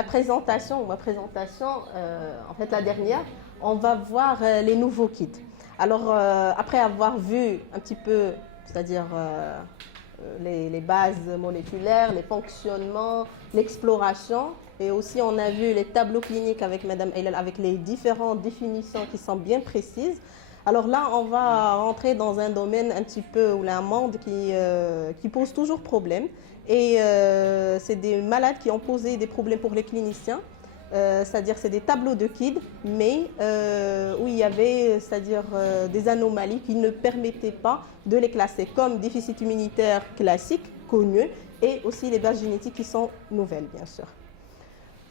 la présentation, en fait la dernière, on va voir les nouveaux kits. Alors, après avoir vu un petit peu, c'est-à-dire les bases moléculaires, les fonctionnements, l'exploration, et aussi on a vu les tableaux cliniques avec Madame Eilal, avec les différentes définitions qui sont bien précises. Alors là, on va rentrer dans un domaine un petit peu, ou un monde qui pose toujours problème. Et c'est des malades qui ont posé des problèmes pour les cliniciens. C'est-à-dire c'est des tableaux de KID, mais où il y avait des anomalies qui ne permettaient pas de les classer comme déficit immunitaire classique, connu, et aussi les bases génétiques qui sont nouvelles, bien sûr.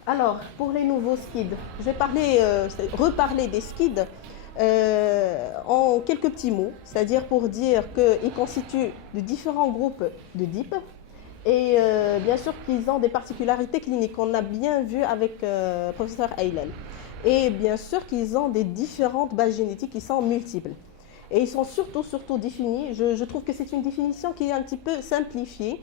Alors, pour les nouveaux SCID, je vais reparler des SCID en quelques petits mots, c'est-à-dire pour dire qu'ils constituent de différents groupes de DIP, et bien sûr qu'ils ont des particularités cliniques qu'on a bien vu avec le professeur Eilal. Et bien sûr qu'ils ont des différentes bases génétiques qui sont multiples. Et ils sont surtout définis, je trouve que c'est une définition qui est un petit peu simplifiée,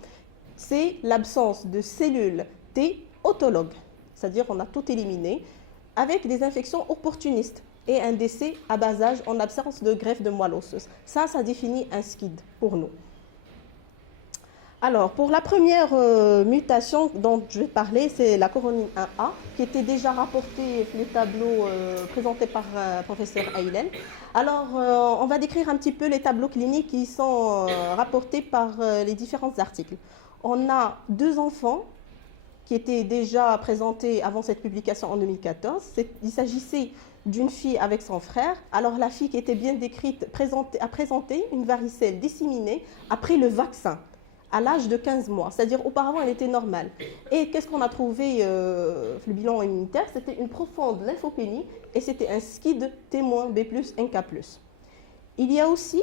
c'est l'absence de cellules T autologues, c'est-à-dire on a tout éliminé, avec des infections opportunistes et un décès à bas âge en absence de greffe de moelle osseuse. Ça définit un SCID pour nous. Alors, pour la première mutation dont je vais parler, c'est la coronine 1A, qui était déjà rapportée, les tableaux présentés par professeur Eilal. Alors, on va décrire un petit peu les tableaux cliniques qui sont rapportés par les différents articles. On a 2 enfants qui étaient déjà présentés avant cette publication en 2014. Il s'agissait d'une fille avec son frère. Alors, la fille qui était bien décrite a présenté une varicelle disséminée après le vaccin, à l'âge de 15 mois, c'est-à-dire auparavant elle était normale. Et qu'est-ce qu'on a trouvé le bilan immunitaire? C'était une profonde lymphopénie et c'était un SCID témoin B+, NK+. Il y a aussi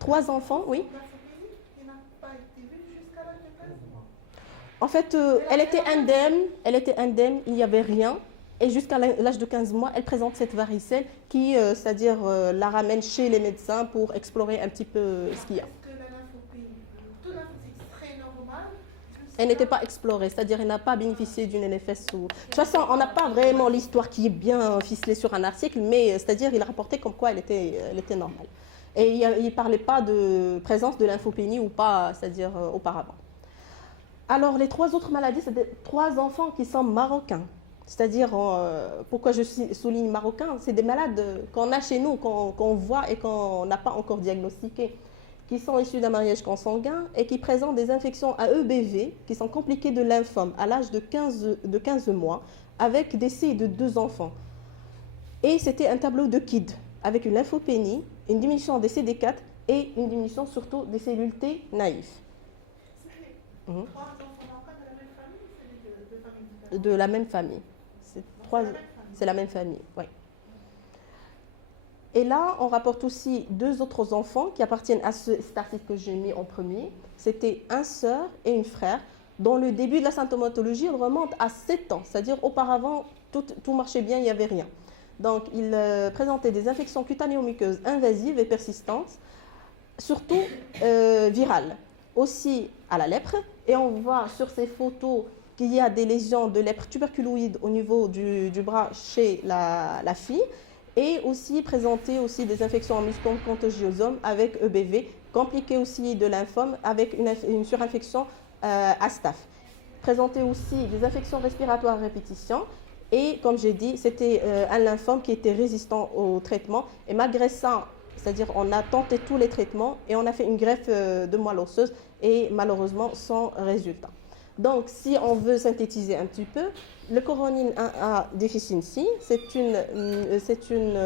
3 enfants, oui. En fait, elle était indemne, il n'y avait rien. Et jusqu'à l'âge de 15 mois, elle présente cette varicelle qui, c'est-à-dire, la ramène chez les médecins pour explorer un petit peu ce qu'il y a. Elle n'était pas explorée, c'est-à-dire elle n'a pas bénéficié d'une NFS. De toute façon, on n'a pas vraiment l'histoire qui est bien ficelée sur un article, mais c'est-à-dire il rapportait comme quoi elle était normale. Et il ne parlait pas de présence de lymphopénie ou pas, c'est-à-dire auparavant. Alors les 3 autres maladies, c'est 3 enfants qui sont marocains. C'est-à-dire, pourquoi je souligne marocains, c'est des malades qu'on a chez nous, qu'on voit et qu'on n'a pas encore diagnostiqués, qui sont issus d'un mariage consanguin et qui présentent des infections à EBV, qui sont compliquées de lymphome à l'âge de 15 mois, avec décès de 2 enfants. Et c'était un tableau de KID, avec une lymphopénie, une diminution des CD4 et une diminution surtout des cellules T naïfs. De la même famille. C'est la même famille, oui. Et là, on rapporte aussi 2 autres enfants qui appartiennent à cet article que j'ai mis en premier. C'était un sœur et une frère, dont le début de la symptomatologie remonte à 7 ans. C'est-à-dire, auparavant, tout marchait bien, il n'y avait rien. Donc, ils présentaient des infections cutanéo-muqueuses invasives et persistantes, surtout virales. Aussi à la lèpre. Et on voit sur ces photos qu'il y a des lésions de lèpre tuberculoïde au niveau du bras chez la fille. Et aussi présenter aussi des infections en mycome contagiosum avec EBV, compliquées aussi de lymphome avec une surinfection à staph. Présenter aussi des infections respiratoires à répétition. Et comme j'ai dit, c'était un lymphome qui était résistant au traitement. Et malgré ça, c'est-à-dire on a tenté tous les traitements et on a fait une greffe de moelle osseuse et malheureusement sans résultat. Donc, si on veut synthétiser un petit peu, le coronine 1A deficiency, c'est une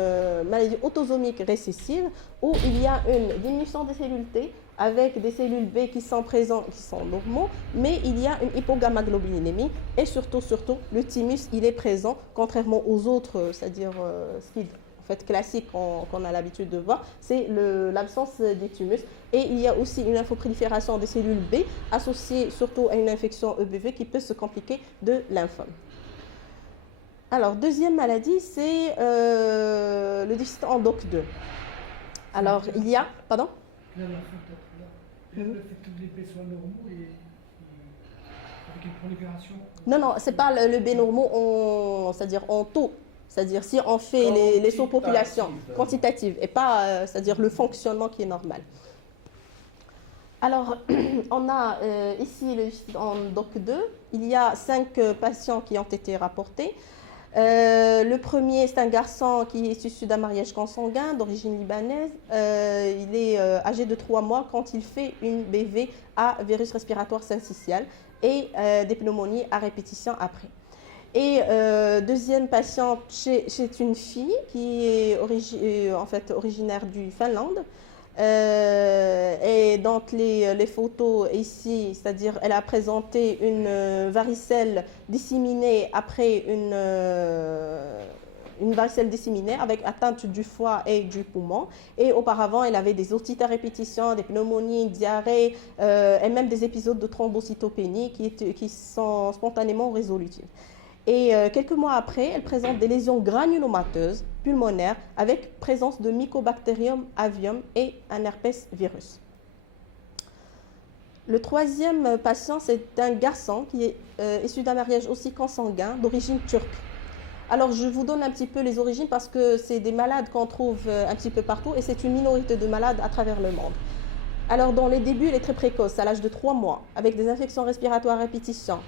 maladie autosomique récessive où il y a une diminution des cellules T avec des cellules B qui sont présentes, qui sont normaux, mais il y a une hypogammaglobulinémie et surtout, le thymus, il est présent, contrairement aux autres, c'est-à-dire SCID en fait, classique qu'on a l'habitude de voir, c'est l'absence des thymus. Et il y a aussi une lymphoprolifération des cellules B associée surtout à une infection EBV qui peut se compliquer de lymphome. Alors, deuxième maladie, c'est le déficit en DOC2. Alors, il y a... Pardon? Le fait que les B soient normaux et Avec une prolifération. Non, non, ce n'est pas le B normaux, c'est-à-dire en taux. C'est-à-dire si on fait les sous-populations quantitatives et pas, c'est-à-dire le fonctionnement qui est normal. Alors, on a ici en DOC2, il y a 5 patients qui ont été rapportés. Le premier, c'est un garçon qui est issu d'un mariage consanguin d'origine libanaise. Il est âgé de 3 mois quand il fait une BV à virus respiratoire syncytial et des pneumonies à répétition après. Et deuxième patiente, c'est une fille qui est en fait originaire du Finlande. Et donc les photos ici, c'est-à-dire elle a présenté une varicelle disséminée après une varicelle disséminée avec atteinte du foie et du poumon. Et auparavant, elle avait des otites à répétition, des pneumonies, une diarrhée et même des épisodes de thrombocytopénie qui sont spontanément résolutives. Et quelques mois après, elle présente des lésions granulomateuses pulmonaires avec présence de Mycobacterium avium et un herpès virus. Le troisième patient, c'est un garçon qui est issu d'un mariage aussi consanguin d'origine turque. Alors, je vous donne un petit peu les origines parce que c'est des malades qu'on trouve un petit peu partout et c'est une minorité de malades à travers le monde. Alors, dans les débuts, elle est très précoce, à l'âge de 3 mois, avec des infections respiratoires à répétition.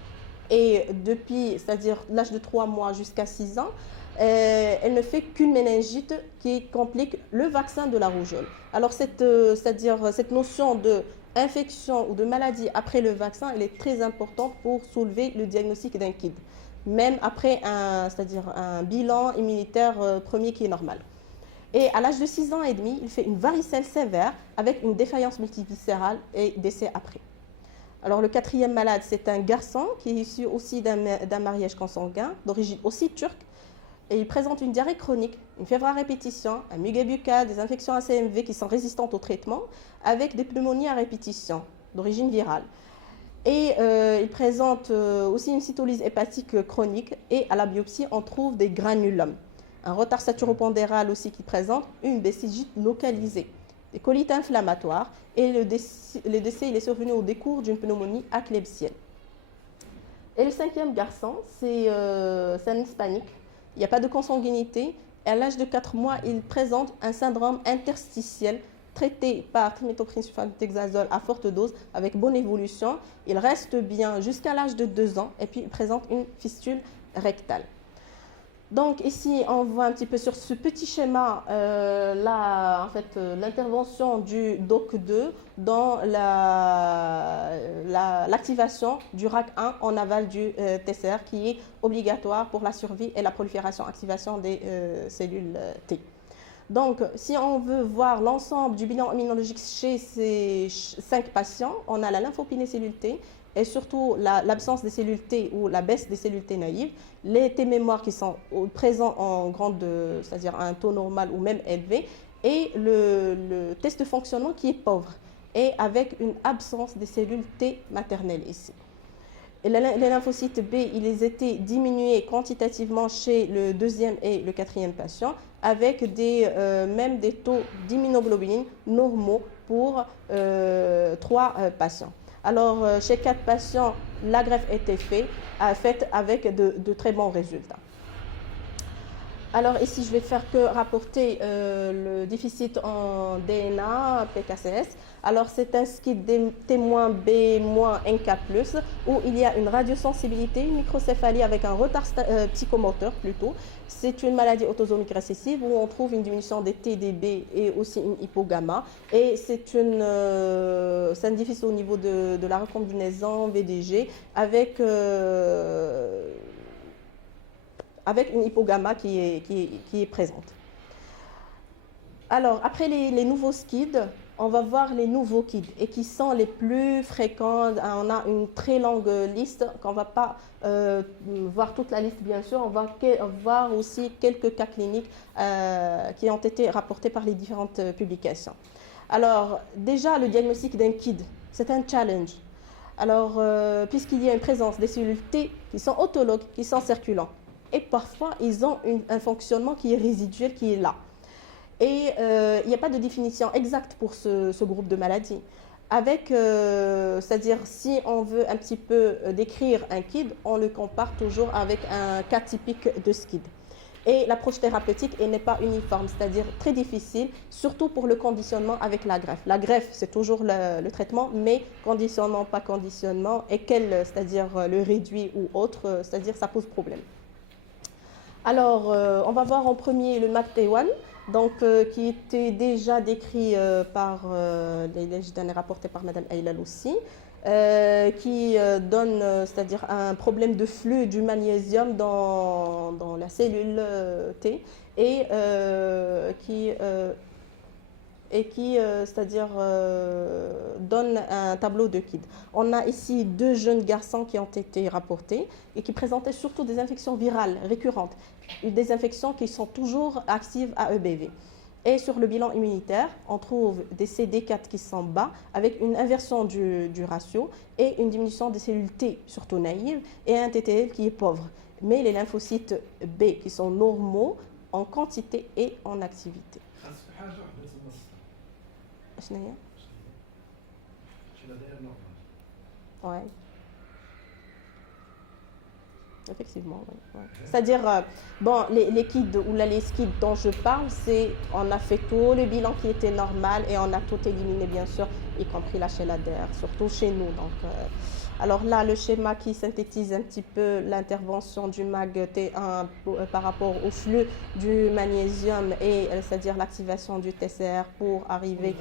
Et depuis, c'est-à-dire l'âge de 3 mois jusqu'à 6 ans, elle ne fait qu'une méningite qui complique le vaccin de la rougeole. Alors, c'est-à-dire cette notion d'infection ou de maladie après le vaccin, elle est très importante pour soulever le diagnostic d'un KID, même après c'est-à-dire un bilan immunitaire premier qui est normal. Et à l'âge de 6 ans et demi, il fait une varicelle sévère avec une défaillance multiviscérale et décès après. Alors, le quatrième malade, c'est un garçon qui est issu aussi d'un mariage consanguin, d'origine aussi turque. Et il présente une diarrhée chronique, une fièvre à répétition, un muget-buccal, des infections ACMV qui sont résistantes au traitement, avec des pneumonies à répétition, d'origine virale. Et il présente aussi une cytolyse hépatique chronique. Et à la biopsie, on trouve des granulomes. Un retard saturopondéral aussi qui présente une bésicite localisée. Des colites inflammatoires et le décès il est survenu au décours d'une pneumonie aclebsienne. Et le cinquième garçon, c'est un hispanique. Il n'y a pas de consanguinité. Et à l'âge de 4 mois, il présente un syndrome interstitiel traité par trimethoprim sulfatexazole à forte dose avec bonne évolution. Il reste bien jusqu'à l'âge de 2 ans et puis il présente une fistule rectale. Donc ici, on voit un petit peu sur ce petit schéma l'intervention du DOC2 dans l'activation du RAC1 en aval du TCR qui est obligatoire pour la survie et la prolifération, activation des cellules T. Donc, si on veut voir l'ensemble du bilan immunologique chez ces 5 patients, on a la lymphopénie cellule T, et surtout l'absence des cellules T ou la baisse des cellules T naïves, les T mémoires qui sont présents en grande, c'est-à-dire à un taux normal ou même élevé, et le test de fonctionnement qui est pauvre, et avec une absence des cellules T maternelles ici. Et les lymphocytes B, ils étaient diminués quantitativement chez le deuxième et le quatrième patient, avec même des taux d'immunoglobuline normaux pour 3 patients. Alors, chez 4 patients, la greffe était faite avec de très bons résultats. Alors ici, je vais faire que rapporter le déficit en DNA PKCS. Alors c'est un SCID T-B-NK+, où il y a une radiosensibilité, une microcéphalie avec un retard psychomoteur plutôt. C'est une maladie autosomique récessive où on trouve une diminution des TDB et aussi une hypogamma. Et c'est un déficit au niveau de la recombinaison VDG avec une hypogamma qui est présente. Alors, après les nouveaux SCID, on va voir les nouveaux KID et qui sont les plus fréquents. On a une très longue liste qu'on ne va pas voir toute la liste, bien sûr. On va voir aussi quelques cas cliniques qui ont été rapportés par les différentes publications. Alors, déjà, le diagnostic d'un KID, c'est un challenge. Alors, puisqu'il y a une présence des cellules T qui sont autologues, qui sont circulants. Et parfois, ils ont un fonctionnement qui est résiduel, qui est là. Et il n'y a pas de définition exacte pour ce groupe de maladies. avec, c'est-à-dire si on veut un petit peu décrire un KID, on le compare toujours avec un cas typique de SCID. Et l'approche thérapeutique n'est pas uniforme, c'est-à-dire très difficile, surtout pour le conditionnement avec la greffe. La greffe, c'est toujours le traitement, mais conditionnement, pas conditionnement, et c'est-à-dire le réduit ou autre, c'est-à-dire ça pose problème. Alors, on va voir en premier le MAC-T1, donc, qui était déjà décrit par les législations rapportées par Mme Aylal aussi, qui donne, c'est-à-dire un problème de flux du magnésium dans la cellule T et qui c'est-à-dire donne un tableau de KID. On a ici 2 jeunes garçons qui ont été rapportés et qui présentaient surtout des infections virales récurrentes, des infections qui sont toujours actives à EBV. Et sur le bilan immunitaire, on trouve des CD4 qui sont bas, avec une inversion du ratio et une diminution des cellules T, surtout naïves, et un TTL qui est pauvre. Mais les lymphocytes B qui sont normaux en quantité et en activité. Ouais. Effectivement, oui. Ouais. C'est-à-dire, bon, les KID ou les SCID dont je parle, on a fait tout le bilan qui était normal et on a tout éliminé, bien sûr, y compris la chéladère, surtout chez nous. Donc, alors là, le schéma qui synthétise un petit peu l'intervention du MAG-T1 par rapport au flux du magnésium et c'est-à-dire l'activation du TCR pour arriver.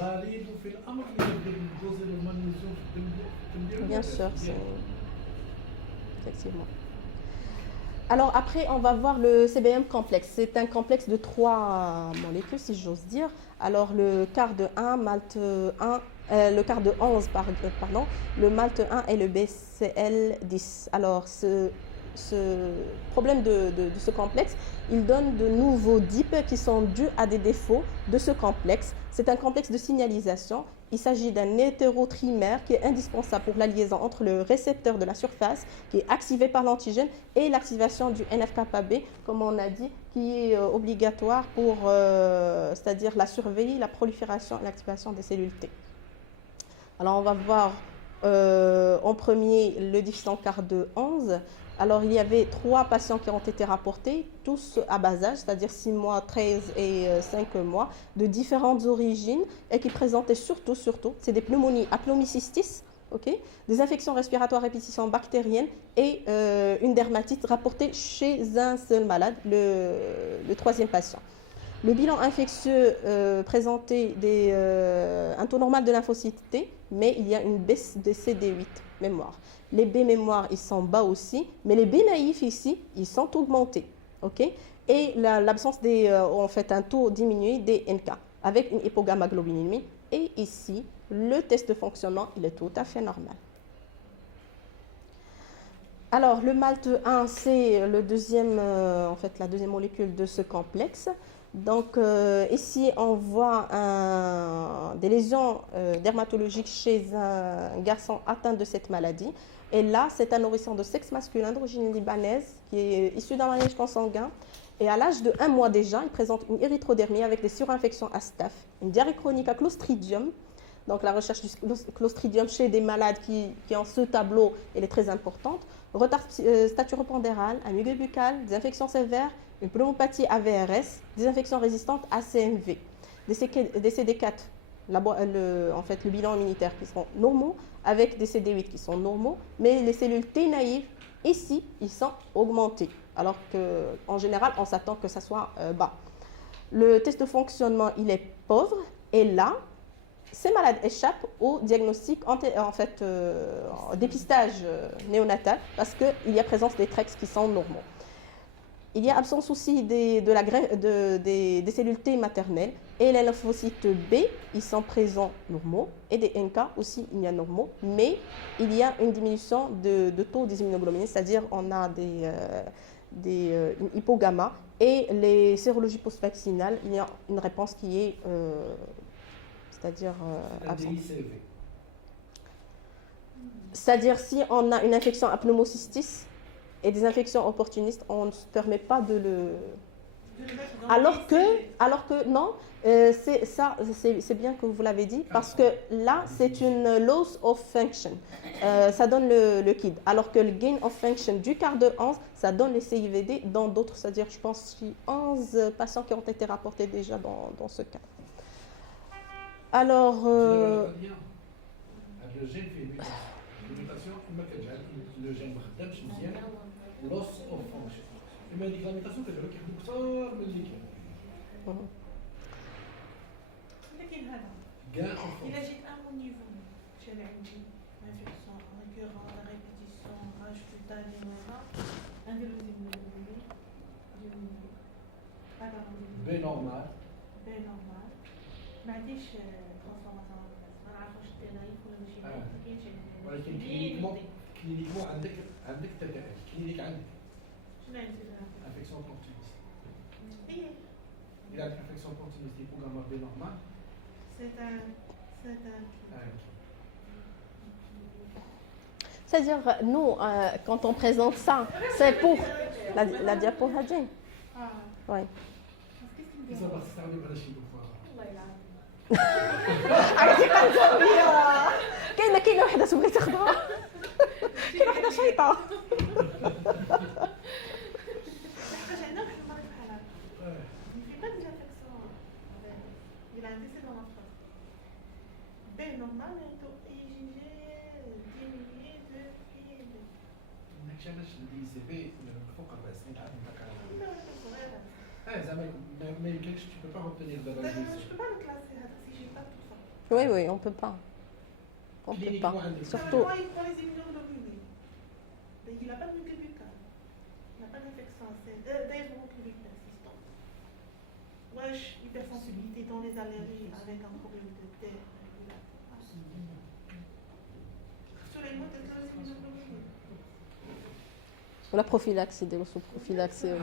Bien sûr, effectivement. Alors après, on va voir le CBM complexe. C'est un complexe de 3 molécules, si j'ose dire. Alors le quart de 1, Malte 1, le quart de 11, pardon, le Malte 1 et le BCL10. Alors ce problème de ce complexe, il donne de nouveaux DIP qui sont dus à des défauts de ce complexe. C'est un complexe de signalisation. Il s'agit d'un hétérotrimère qui est indispensable pour la liaison entre le récepteur de la surface, qui est activé par l'antigène, et l'activation du NF-κB, comme on a dit, qui est obligatoire pour, c'est-à-dire la surveiller, la prolifération et l'activation des cellules T. Alors, on va voir en premier le déficit en quart de 11. Alors, il y avait 3 patients qui ont été rapportés, tous à bas âge, c'est-à-dire 6 mois, 13 et 5 mois, de différentes origines et qui présentaient surtout, c'est des pneumonies à pneumocystis, okay, des infections respiratoires à répétition bactérienne et une dermatite rapportée chez un seul malade, le 3e patient. Le bilan infectieux présentait un taux normal de lymphocytes T, mais il y a une baisse de CD8 mémoire. Les B mémoires, ils sont bas aussi, mais les B naïfs ici, ils sont augmentés. Okay, et l'absence en fait, un taux diminué des NK avec une hypogammaglobulinémie. Et ici, le test de fonctionnement, il est tout à fait normal. Alors, le Malte 1, c'est le deuxième, en fait, la deuxième molécule de ce complexe. Donc, ici, on voit des lésions dermatologiques chez un garçon atteint de cette maladie. Et là, c'est un nourrisson de sexe masculin d'origine libanaise qui est issu d'un mariage consanguin. Et à l'âge de 1 mois déjà, il présente une érythrodermie avec des surinfections à staph, une diarrhée chronique à Clostridium. Donc, la recherche du Clostridium chez des malades qui ont ce tableau, elle est très importante. Retard staturopondéral, un milieu buccal, des infections sévères, une pneumopathie AVRS, des infections résistantes à CMV, des CD4, en fait, le bilan immunitaire qui sont normaux, avec des CD8 qui sont normaux, mais les cellules T naïves, ici, ils sont augmentés, alors qu'en général, on s'attend que ça soit bas. Le test de fonctionnement, il est pauvre, et là, ces malades échappent au diagnostic, dépistage néonatal, parce qu'il y a présence des TREX qui sont normaux. Il y a absence aussi des cellules T maternelles et les lymphocytes B, ils sont présents normaux et des NK aussi, il y a normaux, mais il y a une diminution de taux des immunoglobulines, c'est-à-dire on a une hypogamma et les sérologies post-vaccinales, il y a une réponse qui est, c'est-à-dire absente. C'est-à-dire si on a une infection à pneumocystis, et des infections opportunistes, on ne se permet pas de Alors que non, c'est bien que vous l'avez dit, parce que là, c'est une loss of function. Ça donne le KID. Alors que le gain of function du quart de 11, ça donne les CIVD dans d'autres, c'est-à-dire, je pense, 11 patients qui ont été rapportés déjà dans ce cas. Alors... loss of function. إما هذيك لاميتاسيون كتعود كيحدو أكثر من اللي كان. لكن هذا إلا جيت أمون نيفو شال عندي انفيكسيون ريكورون لا ريبيتيسيون راج كوتاني ولا نديرو بي نورمال ما عنديش ترانسفورماسيون ما نعرفش واش دير نايف ولا ماشي نايف ما كاينش ولكن كلينيكمون عندك تداعي كلينيك عندك شنو عندي انفيكسيون بورتينيس إلا عندك انفيكسيون بورتينيس دي بروغرام بي نورمال C'est-à-dire, nous, quand on présente ça, c'est pour la diapo Hadjin. Oui. كاينه وحده تبغي تاخذها كاينه وحده شيطه علاش دي سي بي فوق 4 سنين عاد زعما ما يمكنكش tu peux pas retenir de la vie. Je peux pas le classer si j'ai pas tout ça. Oui, on peut pas. On peut pas. Surtout pour les immunoglobulines. Il n'a pas de mucobucale. Il n'a pas d'infection, c'est d'hémoglobine persistante. Wesh, hypersensibilité dans les allergies avec un problème de terre. Sur les mots de les immunoglobulines. ولا بروفيلاكسي ديرو سو بروفيلاكسي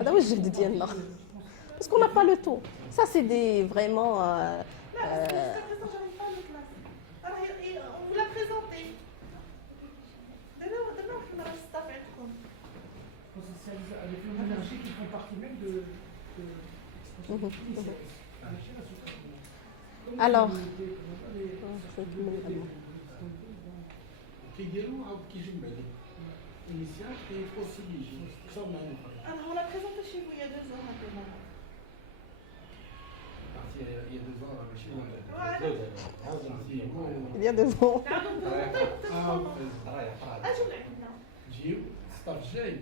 هذا هو الجهد ديالنا parce qu'on n'a pas le temps. Ça c'est des vraiment on vous l'a présenté. Avec l'énergie qui font partie même de alors Alors, on l'a présenté chez vous il y a 2 ans maintenant. il y a 2 ans. جيو ستاف جاي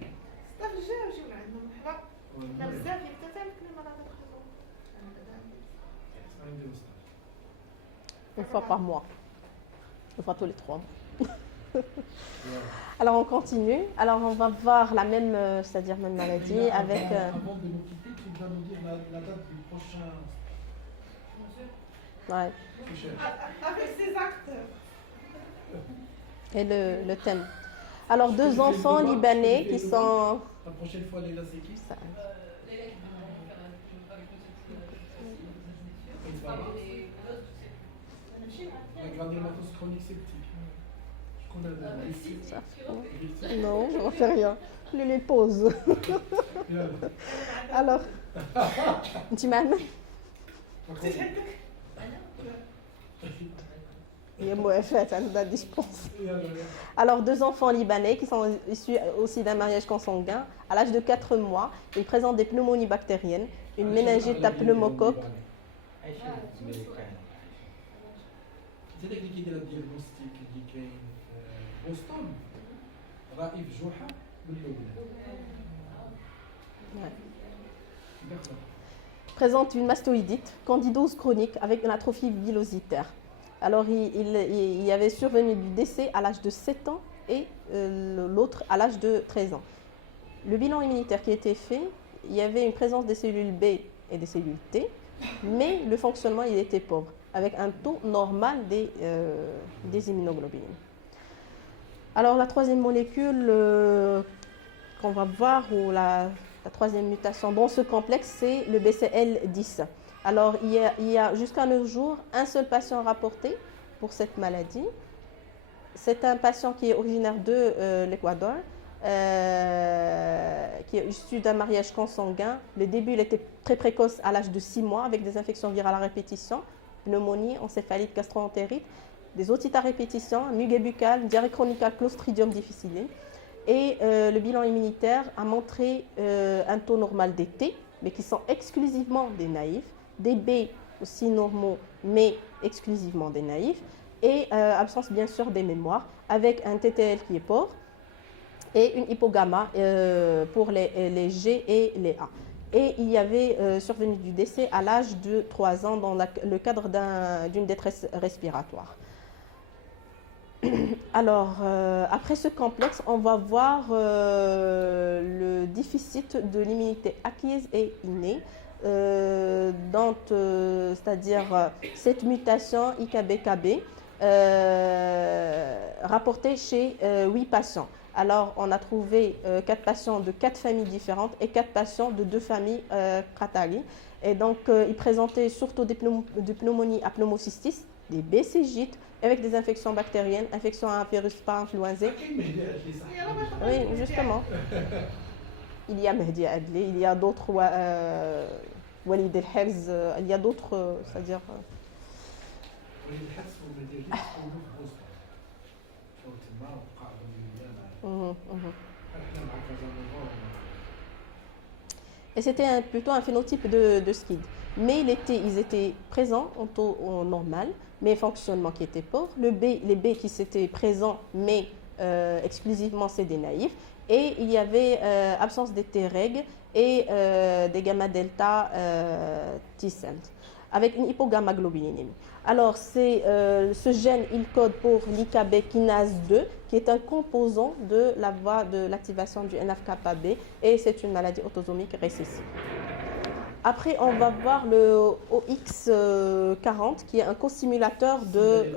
وجيو لعندنا مرحبا. لا بزاف يكتتل كل مرة تدخلوا. Une fois par mois. Une fois tous les 3 mois. Alors on continue. Alors on va voir la même, c'est-à-dire même maladie avec. Avant de nous quitter, tu vas nous dire la date du prochain. Ouais. Avec ses acteurs. Et le thème. Alors 2 enfants libanais qui sont. La prochaine fois, Léla, c'est qui ça? La granulomatose chronique septique. Non, je ne fais rien. Les pauses. Alors, tu m'as amené. Il y a moins fait, ça nous a dit, je pense. Alors, 2 enfants libanais qui sont issus aussi d'un mariage consanguin, à l'âge de 4 mois, ils présentent des pneumonies bactériennes, une méningite à pneumocoque. C'est là qui dit le diagnostic qui est Boston, Raif Jouha, Présente une mastoïdite, candidose chronique avec une atrophie villositaire. Alors, il y avait survenu du décès à l'âge de 7 ans et l'autre à l'âge de 13 ans. Le bilan immunitaire qui a été fait, il y avait une présence des cellules B et des cellules T, mais le fonctionnement il était pauvre, avec un taux normal des immunoglobulines. Alors la 3e molécule qu'on va voir, ou la 3e mutation dans ce complexe, c'est le BCL10. Alors il y a jusqu'à nos jours un seul patient rapporté pour cette maladie. C'est un patient qui est originaire de l'Équateur. qui est issu d'un mariage consanguin. Le début, il était très précoce à l'âge de 6 mois avec des infections virales à répétition, pneumonie, encéphalite, gastro-entérite, des otites à répétition, muquet buccal, diarrhée chronicale, Clostridium difficile. Et le bilan immunitaire a montré un taux normal des T, mais qui sont exclusivement des naïfs, des B aussi normaux, mais exclusivement des naïfs, et absence bien sûr des mémoires, avec un TTL qui est pauvre, et une hypogamma pour les G et les A. Et il y avait survenu du décès à l'âge de 3 ans dans le cadre d'une détresse respiratoire. Alors, après ce complexe, on va voir le déficit de l'immunité acquise et innée, c'est-à-dire cette mutation IKB-KB rapportée chez 8 patients. Alors, on a trouvé 4 patients de 4 familles différentes et 4 patients de 2 familles Qatari. Et donc, ils présentaient surtout des pneumonies à pneumocystis, des BCG avec des infections bactériennes, infections à un virus pas influenzé. Oui, justement. Il y a Mehdi Adli, il y a d'autres Walid El-Hefz, il y a d'autres, c'est-à-dire... Et c'était plutôt un phénotype de SCID. Mais ils étaient présents en taux normal, mais fonctionnement qui était pauvre. Les B qui étaient présents, mais exclusivement c'est des naïfs. Et il y avait absence des Treg et des gamma delta T-cells, avec une hypogammaglobulinémie. Alors, ce gène, il code pour l'IKB kinase 2, qui est un composant de la voie de l'activation du NF-κB, et c'est une maladie autosomique récessive. Après, on va voir le OX40, qui est un co-stimulateur de...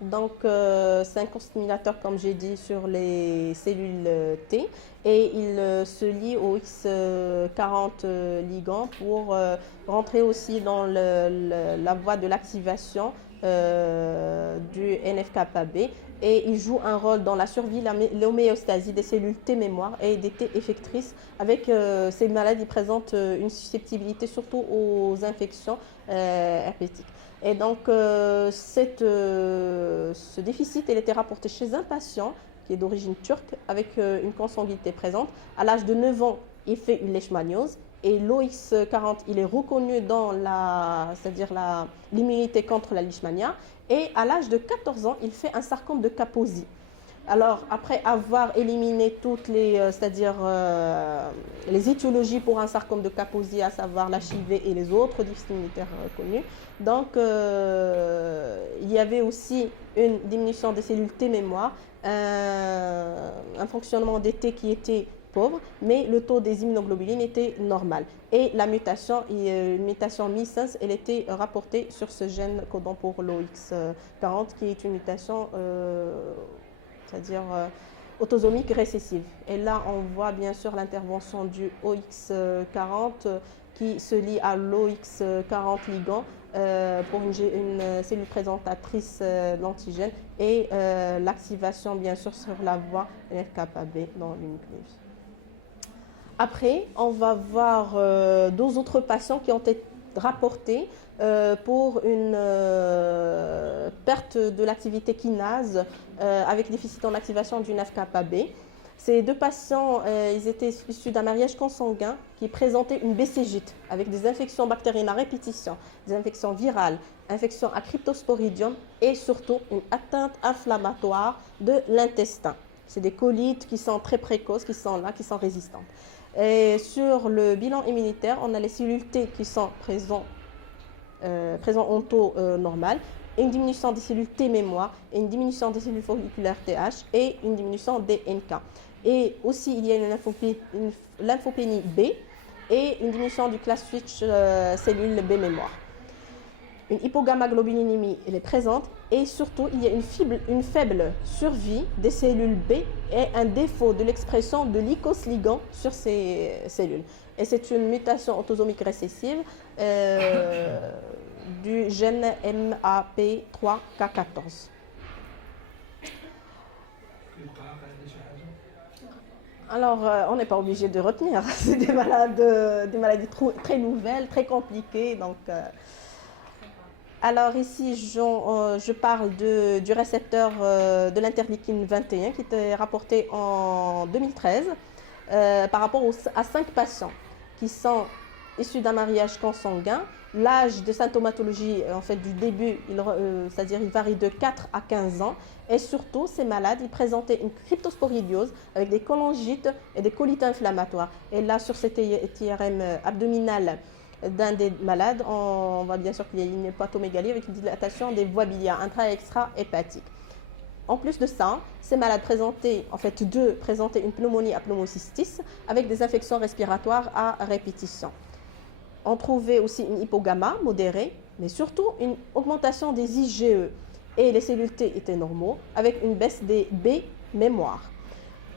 Donc, c'est un co-stimulateur, comme j'ai dit, sur les cellules T, et il se lie au X40 ligand pour rentrer aussi dans la voie de l'activation du NF-κB, et il joue un rôle dans la survie, l'homéostasie des cellules T mémoire et des T effectrices. Avec ces maladies, présentent une susceptibilité surtout aux infections herpétiques. Et donc, ce déficit, il était rapporté chez un patient qui est d'origine turque avec une consanguinité présente. À l'âge de 9 ans, il fait une leishmaniose, et l'OX40, il est reconnu dans l'immunité contre la leishmania. Et à l'âge de 14 ans, il fait un sarcome de Kaposi. Alors, après avoir éliminé toutes les, les étiologies pour un sarcome de Kaposi, à savoir l'HIV et les autres déficits immunitaires connus, donc il y avait aussi une diminution des cellules T mémoire, un fonctionnement des T qui était pauvre, mais le taux des immunoglobulines était normal. Et la mutation, une mutation missense, elle était rapportée sur ce gène codant pour l'OX40, qui est une mutation... c'est-à-dire autosomique récessive. Et là, on voit bien sûr l'intervention du OX40 qui se lie à l'OX40 ligand pour une cellule présentatrice d'antigène, et l'activation bien sûr sur la voie NF-κB dans le nucléus. Après, on va voir 2 autres patients qui ont été rapportés pour une perte de l'activité kinase avec déficit en activation du NF-κB. Ces 2 patients, ils étaient issus d'un mariage consanguin qui présentait une BCG avec des infections bactériennes à répétition, des infections virales, infections à Cryptosporidium et surtout une atteinte inflammatoire de l'intestin. C'est des colites qui sont très précoces, qui sont là, qui sont résistantes. Et sur le bilan immunitaire, on a les cellules T qui sont présents en taux normal, et une diminution des cellules T mémoire, et une diminution des cellules folliculaires TH, et une diminution des NK. Et aussi, il y a une lymphopénie B, et une diminution du class switch cellule B mémoire. Une hypogammaglobulinémie, elle est présente et surtout, il y a une faible survie des cellules B et un défaut de l'expression de l'icosligand sur ces cellules. Et c'est une mutation autosomique récessive du gène MAP3K14. Alors, on n'est pas obligé de retenir. C'est des maladies très nouvelles, très compliquées. Donc, alors ici, je parle du récepteur de l'interleukine 21 qui était rapporté en 2013 par rapport à 5 patients qui sont issus d'un mariage consanguin. L'âge de symptomatologie en fait, du début, c'est-à-dire il varie de 4 à 15 ans. Et surtout, ces malades, ils présentaient une cryptosporidiose avec des cholangites et des colites inflammatoires. Et là, sur cette IRM abdominale d'un des malades, on voit bien sûr qu'il y a une hépatomégalie avec une dilatation des voies biliaires intra- et extra-hépatiques. En plus de ça, ces malades présentaient une pneumonie à pneumocystis avec des infections respiratoires à répétition. On trouvait aussi une hypogamma modérée, mais surtout une augmentation des IgE. Et les cellules T étaient normaux, avec une baisse des B mémoire.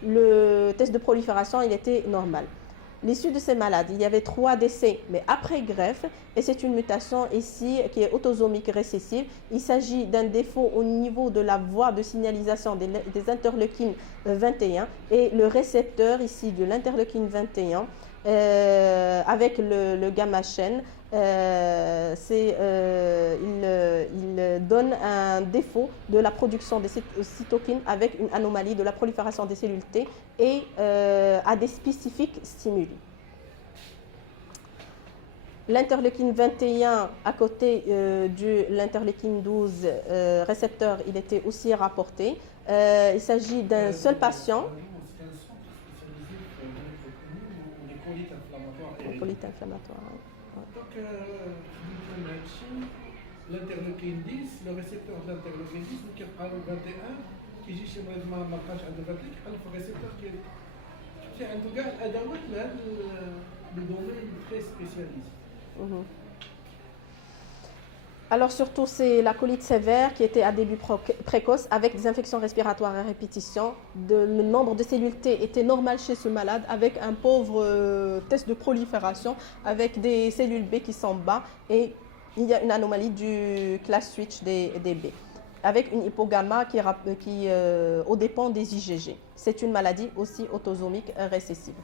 Le test de prolifération, il était normal. L'issue de ces malades, il y avait 3 décès, mais après greffe, et c'est une mutation ici qui est autosomique récessive. Il s'agit d'un défaut au niveau de la voie de signalisation des interleukines 21 et le récepteur ici de l'interleukine 21 avec le gamma chaîne. Il donne un défaut de la production des cytokines avec une anomalie de la prolifération des cellules T et à des spécifiques stimuli. L'interleukine 21 à côté de l'interleukine 12 récepteur, il était aussi rapporté. Il s'agit d'un seul patient. Les colites inflammatoires. Donc, l'interleukine 10, le récepteur de l'interleukine 10, qui est le 21, qui dit chez moi, je le récepteur qui est. En tout cas, le domaine très spécialisé. Alors surtout, c'est la colite sévère qui était à début précoce avec des infections respiratoires à répétition. Le nombre de cellules T était normal chez ce malade avec un pauvre test de prolifération avec des cellules B qui sont bas et il y a une anomalie du class switch des B avec une hypogamma qui au dépend des IgG. C'est une maladie aussi autosomique récessive.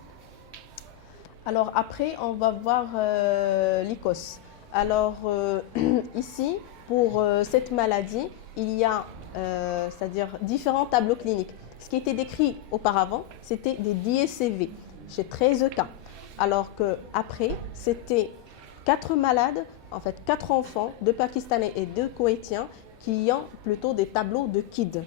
Alors après, on va voir l'ICOS. Alors ici, pour cette maladie, il y a c'est-à-dire différents tableaux cliniques. Ce qui était décrit auparavant, c'était des DSCV chez 13 cas. Alors qu'après, c'était 4 malades, en fait 4 enfants, 2 Pakistanais et 2 Koweïtiens, qui ont plutôt des tableaux de KID.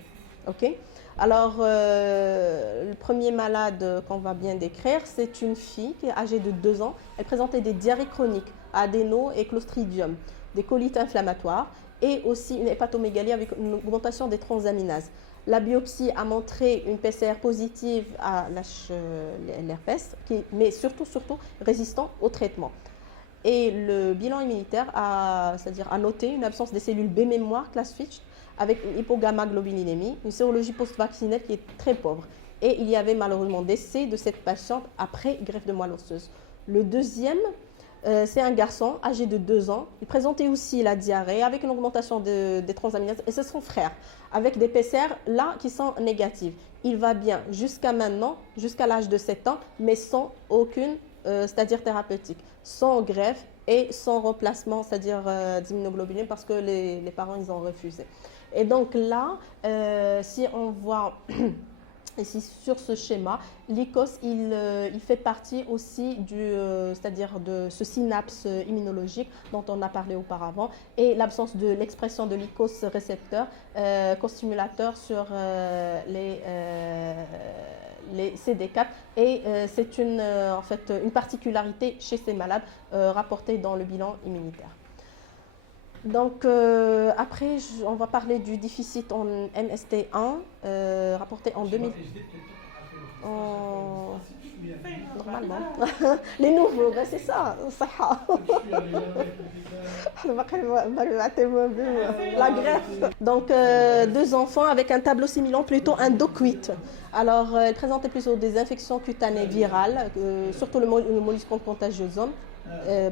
Okay. Alors, le premier malade qu'on va bien décrire, c'est une fille qui est âgée de 2 ans. Elle présentait des diarrhées chroniques, adéno et clostridium, des colites inflammatoires et aussi une hépatomégalie avec une augmentation des transaminases. La biopsie a montré une PCR positive à l'herpès, mais surtout résistant au traitement. Et le bilan immunitaire a noté une absence des cellules B mémoire, class switch, avec une hypogammaglobulinémie, une sérologie post-vaccinale qui est très pauvre. Et il y avait malheureusement décès de cette patiente après greffe de moelle osseuse. Le deuxième, c'est un garçon âgé de 2 ans. Il présentait aussi la diarrhée avec une augmentation des transaminases. Et c'est son frère, avec des PCR là qui sont négatives. Il va bien jusqu'à maintenant, jusqu'à l'âge de 7 ans, mais sans aucune, c'est-à-dire thérapeutique, sans greffe et sans remplacement, c'est-à-dire d'immunoglobuline parce que les parents, ils ont refusé. Et donc là, si on voit ici sur ce schéma, l'ICOS, il fait partie aussi c'est-à-dire de ce synapse immunologique dont on a parlé auparavant et l'absence de l'expression de l'ICOS récepteur co-stimulateur sur les CD4 et c'est en fait une particularité chez ces malades rapportée dans le bilan immunitaire. Donc après, on va parler du déficit en MST1 rapporté en 2000. bien. Normalement. Les nouveaux, ben c'est ça, صحة. La greffe. Donc, deux enfants avec un tableau simulant plutôt un DOCUIT. Alors, elle présentait plutôt des infections cutanées virales, surtout le molluscum contagiosum,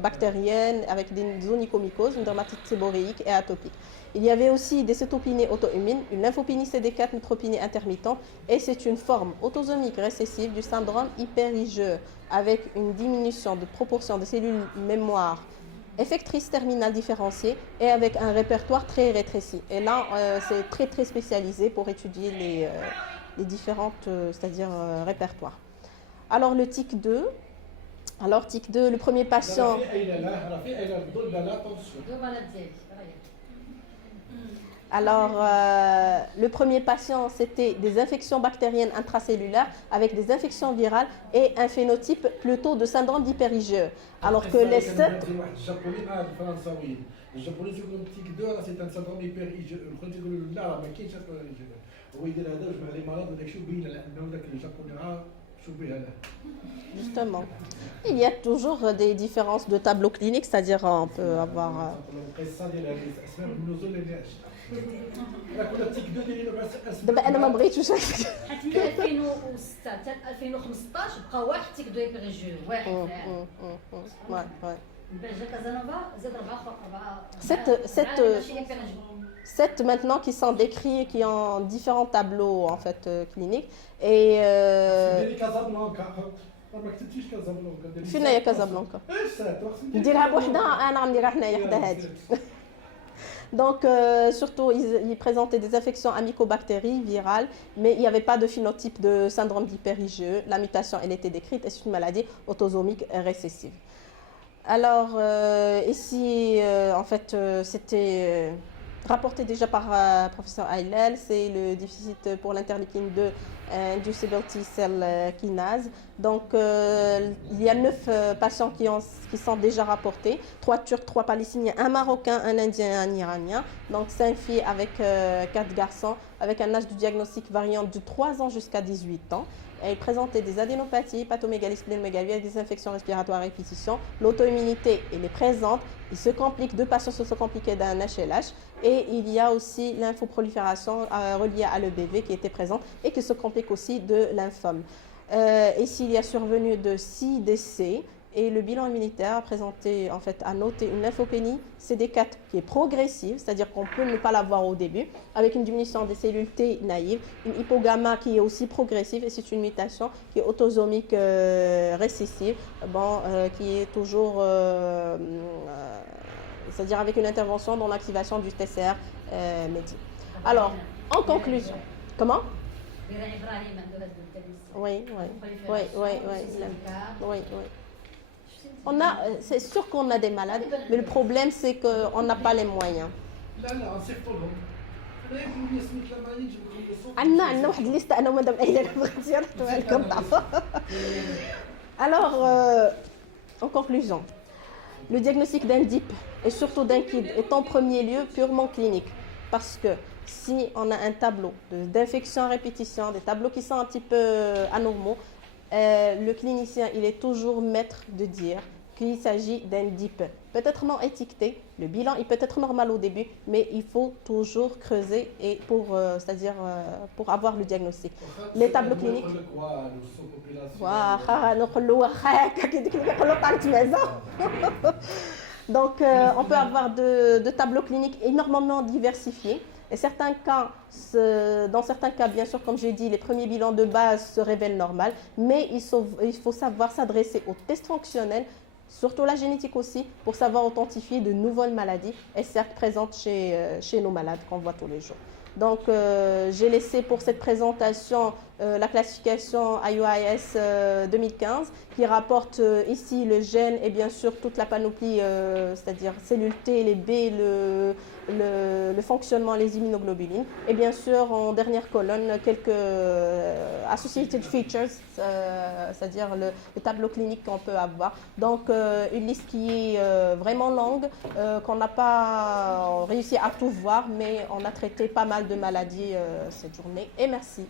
bactérienne, avec des onychomycoses, une dermatite séborréique et atopique. Il y avait aussi des cytopénies auto-immunes, une lymphopénie CD4, neutropénie intermittente, et c'est une forme autosomique récessive du syndrome hyper-IgE, avec une diminution de proportion de cellules mémoire effectrices terminales différenciées et avec un répertoire très rétréci. Et là, c'est très très spécialisé pour étudier les différentes, c'est-à-dire répertoires. Alors le tic 2. Alors tic 2, le premier patient. Alors, le premier patient, c'était des infections bactériennes intracellulaires avec des infections virales et un phénotype plutôt de syndrome d'hyper-IgE. Alors que les 7... c'est un syndrome hyper-IgE. Justement. Il y a toujours des différences de tableau clinique, c'est-à-dire on peut avoir... دابا انا ما بغيتوش حتى 2006 حتى 2015 بقى واحد تيك دو ايبريجيو واحد جا كازانوفا زاد 7 maintenant qui sont décrits et qui ont différents tableaux en fait cliniques et فين هي كازابلانكا نديرها بوحدها انا غنديرها حنايا حدا هادي. Donc, surtout, ils présentaient des infections à mycobactéries virales, mais il n'y avait pas de phénotype de syndrome d'hyper-IgE. La mutation, elle était décrite et c'est une maladie autosomique récessive. Alors, ici, en fait, c'était rapporté déjà par professeur Eilel, c'est le déficit pour l'interleukine 2 inducible T-cell kinase. Donc, il y a 9 patients qui sont déjà rapportés, 3 Turcs, 3 Palestiniens, un Marocain, un Indien et un Iranien. Donc, 5 filles avec 4 garçons, avec un âge du diagnostic variant de 3 ans jusqu'à 18 ans. Et ils présentaient des adénopathies, patomégalie, splénomégalie avec des infections respiratoires à répétition. L'auto-immunité, elle est présente. Il se complique, 2 patients se sont compliqués d'un HLH. Et il y a aussi lymphoprolifération reliée à l'EBV qui était présente et qui se complique aussi de lymphome. Ici, il y a survenu de 6 décès et le bilan immunitaire a noté une lymphopénie CD4 qui est progressive, c'est-à-dire qu'on peut ne pas l'avoir au début, avec une diminution des cellules T naïves, une hypogamma qui est aussi progressive et c'est une mutation qui est autosomique récessive, qui est toujours, c'est-à-dire avec une intervention dans l'activation du TCR médié. Alors, en conclusion, comment? Oui. C'est sûr qu'on a des malades, mais le problème c'est qu'on n'a pas les moyens. عندنا واحد الليسته انا ومدام ايلا بغيتي نحطوها لكم تعرفوا. Alors, en conclusion, le diagnostic d'un DIP et surtout d'un KID est en premier lieu purement clinique parce que si on a un tableau d'infection à répétition, des tableaux qui sont un petit peu anormaux, le clinicien il est toujours maître de dire qu'il s'agit d'un DIP. Peut-être non étiqueté, le bilan il peut être normal au début, mais il faut toujours creuser et pour avoir le diagnostic. Les tableaux cliniques. Donc on peut avoir de tableaux cliniques énormément diversifiés. Et dans certains cas, bien sûr, comme j'ai dit, les premiers bilans de base se révèlent normaux, mais il faut savoir s'adresser aux tests fonctionnels, surtout la génétique aussi, pour savoir authentifier de nouvelles maladies, et certes présentes chez nos malades qu'on voit tous les jours. Donc, j'ai laissé pour cette présentation la classification IOIS 2015 qui rapporte ici le gène et bien sûr toute la panoplie, c'est-à-dire cellules T, les B, le fonctionnement, les immunoglobulines. Et bien sûr, en dernière colonne, quelques associated features, c'est-à-dire le tableau clinique qu'on peut avoir. Donc, une liste qui est vraiment longue, qu'on n'a pas réussi à tout voir, mais on a traité pas mal de maladies cette journée. Et merci.